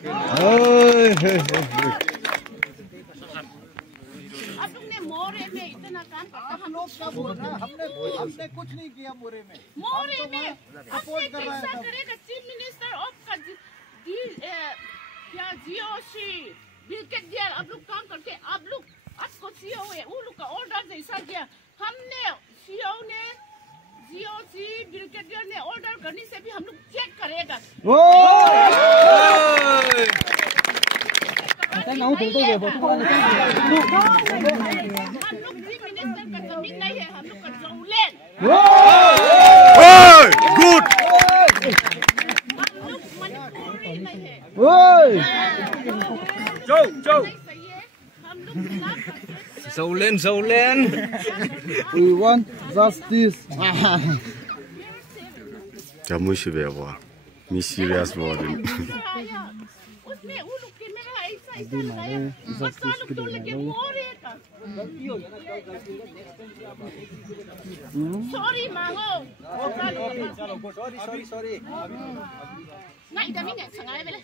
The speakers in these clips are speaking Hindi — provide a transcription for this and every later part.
आप लोग ने मोरे में इतना काम करता, हम लोग क्या बोल रहे हैं? हमने कुछ नहीं किया मोरे में अपने कैसा करेगा चीफ मिनिस्टर ऑफ क्या जीओसी ब्रिगेडियर आप लोग काम करके आप लोग आपको सीओ है उन लोग का ऑर्डर जैसा दिया हमने सीओ ने जीओसी ब्रिगेडियर ने ऑर्डर करने से भी हम लोग चेक करेगा हम लोग चीफ मिनिस्टर का जमीन नहीं है हम लोग का जौलेन good Zolen. We want justice. Kamu sih bawa, mi serius bawa ni. Sorry, Mango. Sorry. Nãy giờ mình nhận sang ai vậy?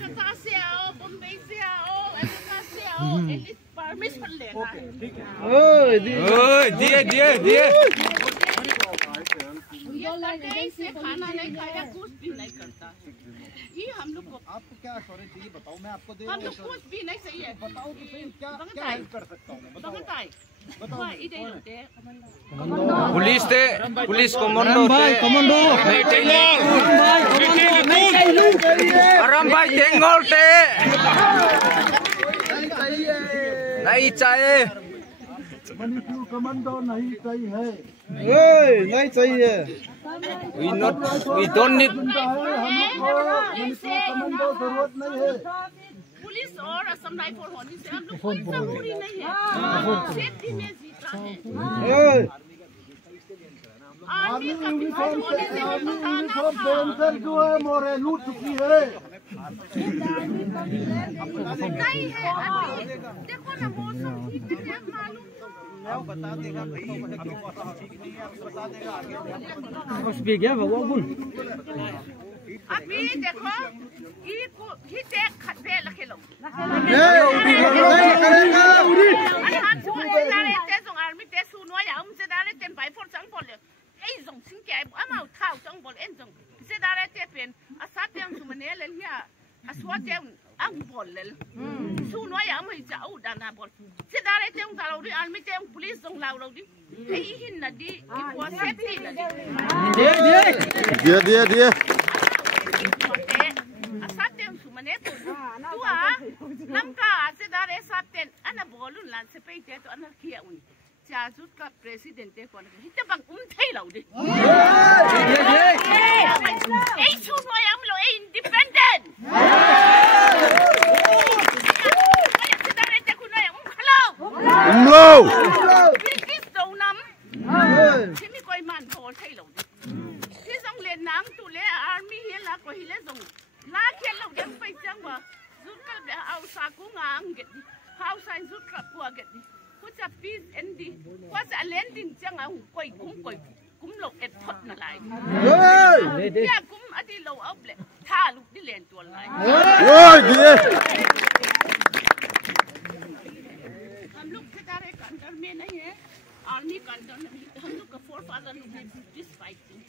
Kata siao, Bombay siao, Afrika siao, ini permis perlen. Dia. ये लड़के से खाना नहीं खाया कुछ भी नहीं करता ये हम लोग को आपको क्या एश्योरेंस चाहिए बताओ मैं आपको दे हम लोग कुछ भी नहीं चाहिए बताओ तो सही क्या हेल्प कर सकता हूं मैं बताओ पुलिस कमांडो आराम भाई टेंगल टे नहीं चाहिए मणिपुर कमांडो नहीं चाहिए नहीं चाहिए we don't need कमांडो जरूरत नहीं है पुलिस और असम राइफल होने से हम लोग कोई जरूरी नहीं है सेफ्टी में जीता है आर्मी का यूनिफॉर्म होने से हम बताना था जो है मोरे लूट चुकी है नहीं है अभी देखो ना मौसम ठीक है मालूम बता देगा ठीक नहीं है बता देगा आगे कुछ भी क्या भगवान अभी देखो ये को खींचे खत्ते लखे लो अरे हम सुने दारे ते जों आर्मी ते सुनो या हम से दारे ते बाई फोर संग बोले ए जों सिंह के अमाउ थाउ संग बोल एन जों से दारे ते पेन असा ते हम सुमने ले लिया असवा ते ang bolel suno ya mai jau dana bol sidare te ung talo ri army te ung police ung law lo di ei hin na di it was safety na dia asate ung sumane po tua namka sidare saten ana bolun lan se pe te to ana kia un chazut ka president te kon hita bang thai lo di ei suno ya lo independent No. British đâu nắm. Thì mi coi màn thổ thay lâu. Thì dòng lên nắng tụ lệ army hiền là coi hiền dòng. Lá khen lâu đem phải chăng mà. Rút cái để ao sa cú ngang get. How sign rút cái qua get. Put a peace ending. What's a landing chăng à coi cũng lộc et thoát nè lại. Dạ cũng ở đi lâu ốc lệ. Tha lúc đi lên tuần lại. में नहीं है आर्मी कंडर हम लोग का फोर फादर लोग ने दिस फाइटिंग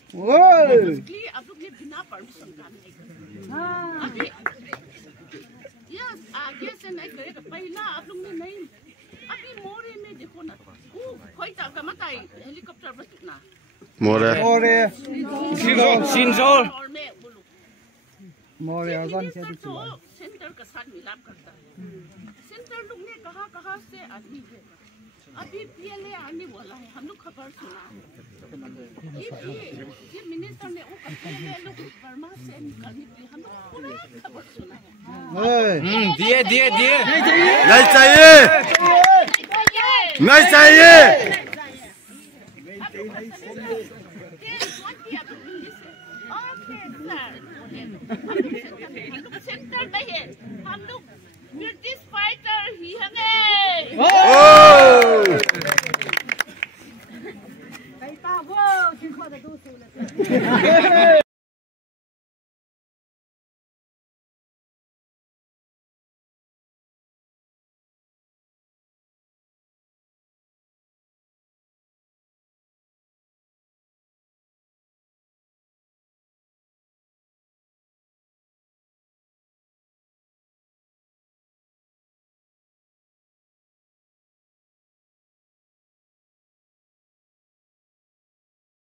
इसलिए आप लोग ने बिना परमिशन काम नहीं कर अभी यस आगे से नहीं करेगा पहला आप लोग ने नहीं अभी मोरे में देखो ना कोई का मत आई हेलीकॉप्टर बस ना मोरे सिंजोल मोरे आजान से सेंटर का साथ मिलाप करता है सेंटर लोग ने कहां से आदमी है अभी पीएलए आने वाला है हम लोग खबर सुना ये मिनिस्टर ने वो पीएलए लोग बर्मा से निकालने के लिए हम लोग पूरा खबर सुना है दिए नहीं चाहिए सेंटर में है हम लोग ब्रिटिश फाइटर ही हैं Hey!